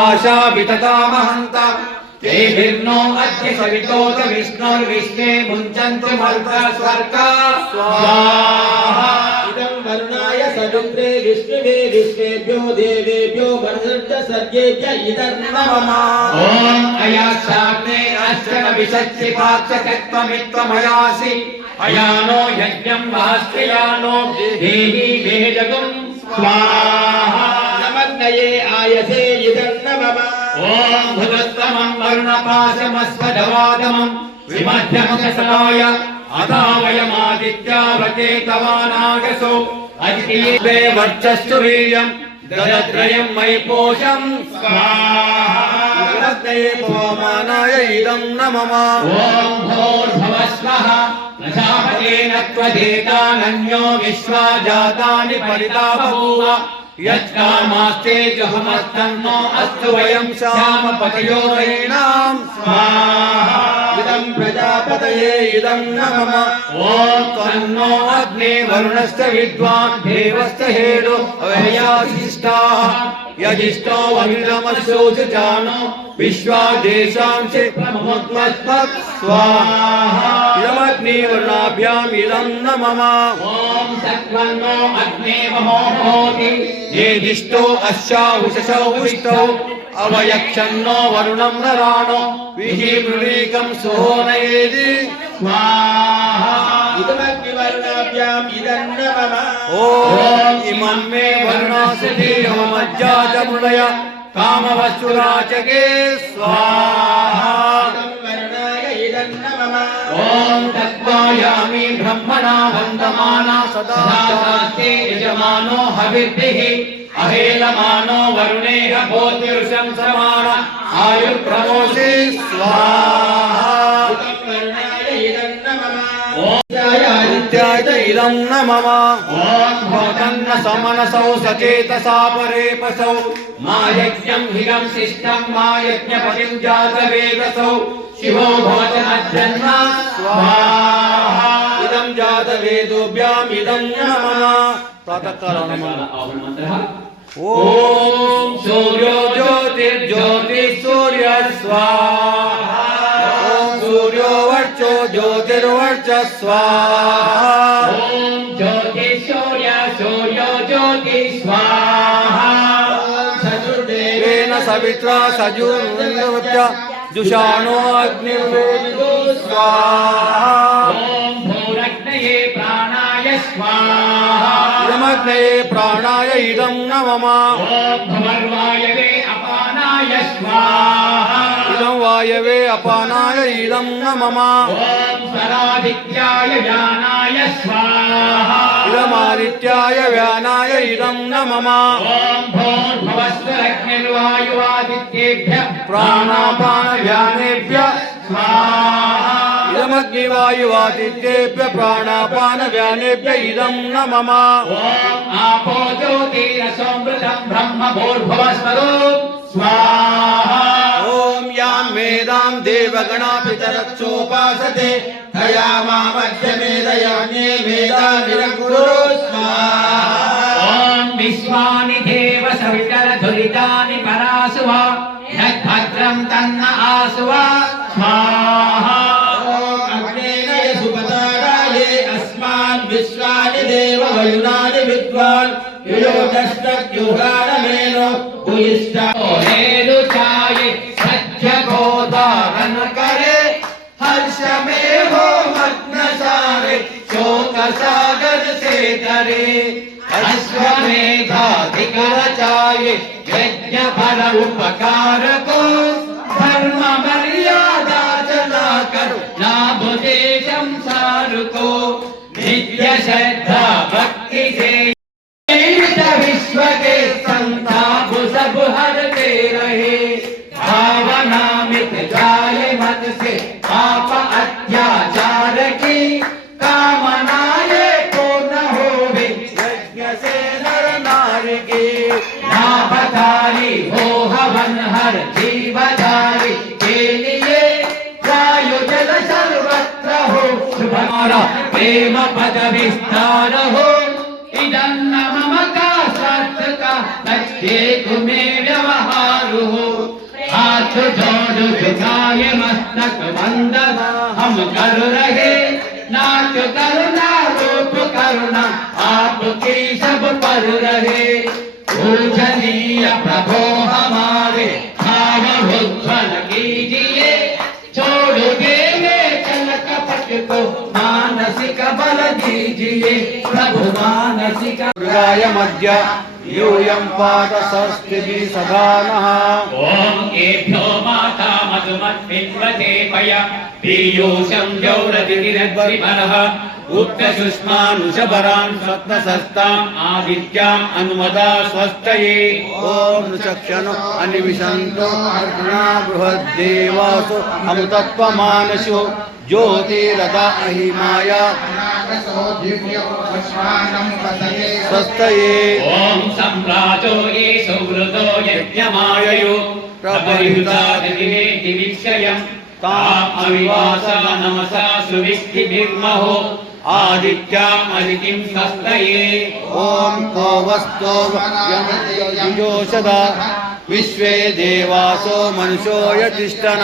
आशा विततामहन्त तेभिर्नो अद्य सवितोत विष्णुर्विश्वे मुञ्चन्तु मर्ता स्वर्गा स्वाहा। इदं वरुणाय सदुग्रे विष्णुवे विश्वेभ्यो देवेभ्यो वर्षश्च सर्गेभ्य इदं नमः ॐ अयाक्षाग्ने अश्चन विशच्चि पाक्षकत्वमित्वमयासि अयानो यज्ञं वास्त्रियानो देहि वेदगुं स्वाहा। नमग्नये आयसे इदं नमः ॐ भुजस्तमं वरुणपाशमस्वदवादमं विमध्यमुखसनाय अथावयमादित्यावचेतवानागसो अजितीवे वर्चस्सु वीर्यं ददत्रयं मयि पोषं स्वाहा नमग्नये पवमानाय इदं नमः ॐ भोर्भवस्वः प्रजापतेन विश्वा जातानि परिता बभूव यत्कामास्ते जुहमस्तन्नो अस्तु वयं श्यामपतयोरेणां स्वाहा। इदं प्रजापतये इदं नमः ॐ तन्नो अग्ने वरुणस्य विद्वान् देवस्य हेडो अवयाशिष्टाः यजिष्ठो वमिदमस्योजानो विश्वा देशांसि प्रमुद्मत्पत् स्वाहा इदमग्निवर्णाभ्याम् इदं नमः ॐ सत्त्वन्नो अग्ने महो भवति येदिष्टो अश्वाहुषसौ उष्टौ अवयक्षन्नो वरुणं नराणो विहिमृलीकं सुहोनयेदि स्वाहा इदमग्निवर्णाभ्याम् इदं नमः ॐ इमं मे वर्णासिधि मज्जा च मृडय कामवस्तुराचके स्वाहा वन्दमाना सदा ते यजमानो हविर्भिः अहेलमानो वरुणेह भूतिर्षं समान आयुर्प्रमोषे स्वाहा इदं नमः ॐ भवतन्न समनसौ सचेतसा परेपसौ। मा यज्ञं हिरं शिष्टं मा यज्ञपतिं जातवेदसौ। शिवो स्वाहा। इदं प्रातःकाल नमः ॐ सूर्यो ज्योतिर्ज्योतिः सूर्यः स्वाहा। ॐ सूर्यो वर्चो ज्योतिर्वर्च स्वाहा ॐ ज्योतिसूर्य सूर्यो ज्योतिः स्वाहा चतुर्देवेन सवित्रा सजुर्वृन्दवत्य जुषाणो अग्निर्वेदो स्वाहा ॐ भूरग्नये प्राणाय स्वाहा इदमग्नये प्राणाय इदं नमः ॐ भवर्वायवे अपानाय स्वाहा విద్యాయవే అపానాయ ఇదం నమమ ఇదమాదిత్యాయ వ్యానాయ ఇదం నమమ ప్రాణాపాన వ్యానేభ్య ఇదమగ్నివాయువాదిత్యేభ్య ప్రాణాపాన వ్యానేభ్య ఇదం నమమ ఆపో జ్యోతిరసోమృతం బ్రహ్మ భూర్భువస్వరో స్వాహా यां वेदां देवगणा पितरक्षोपासते तया मामध्यमेदयान्ये वेदा निरकुरु स्वाहा ॐ विश्वानि देव सवितरधुरितानि परासु वा यद्भद्रं तन्न आसु वा स्वाहा ॐ अग्नेन सुपताराये अस्मान् विश्वानि देव वयुनानि विद्वान् युयोदष्टद्युहानमेनो भूयिष्ठ हेरु अश्वमेधाधिकर यज्ञ फल उपकार को धर्म मर्यादा चला कर लाभ दे संसार को नित्य श्रद्धा भक्ति से विश्व के संताप सब हरते रहे। भावना मिट जाए मन से पाप अत्याचार। प्रेम पद विस्तार हो। इदन्न का व्यवहार हो। सुजोड़ झुकाए मस्तक वंदन हम कर रहे। नाच करुणा, रूप करुणा, आपकी सब पर रहे। प्रभो हमारे को मानसिक बल दीजिए। प्रभु मानसिक दुर्गाय मध्य यूयं पात सरस्वती सदा नः ॐ एभ्यो माता मधुमत्पिन्वते पय। पीयूषं जौरदिगिरद्रिमरः उक्तसुष्मानुषभरान् स्वप्नसस्ताम् आदित्याम् अनुमदा स्वस्तये। ॐ चक्षनु अन्विषन्तु अर्पणा बृहद्देवासु अमृतत्वमानसु ज्योतिरदा अहिमाया स्वस्तये ॐ सम्राजो ये यज्ञमाययो। ताम् अविवासा नमसा सुविष्टिभिर्महो। आदित्याम् अदितिम् स्वस्तये ॐ को वस्तो युजोषदा विश्वे देवासो मनुषो यतिष्ठन।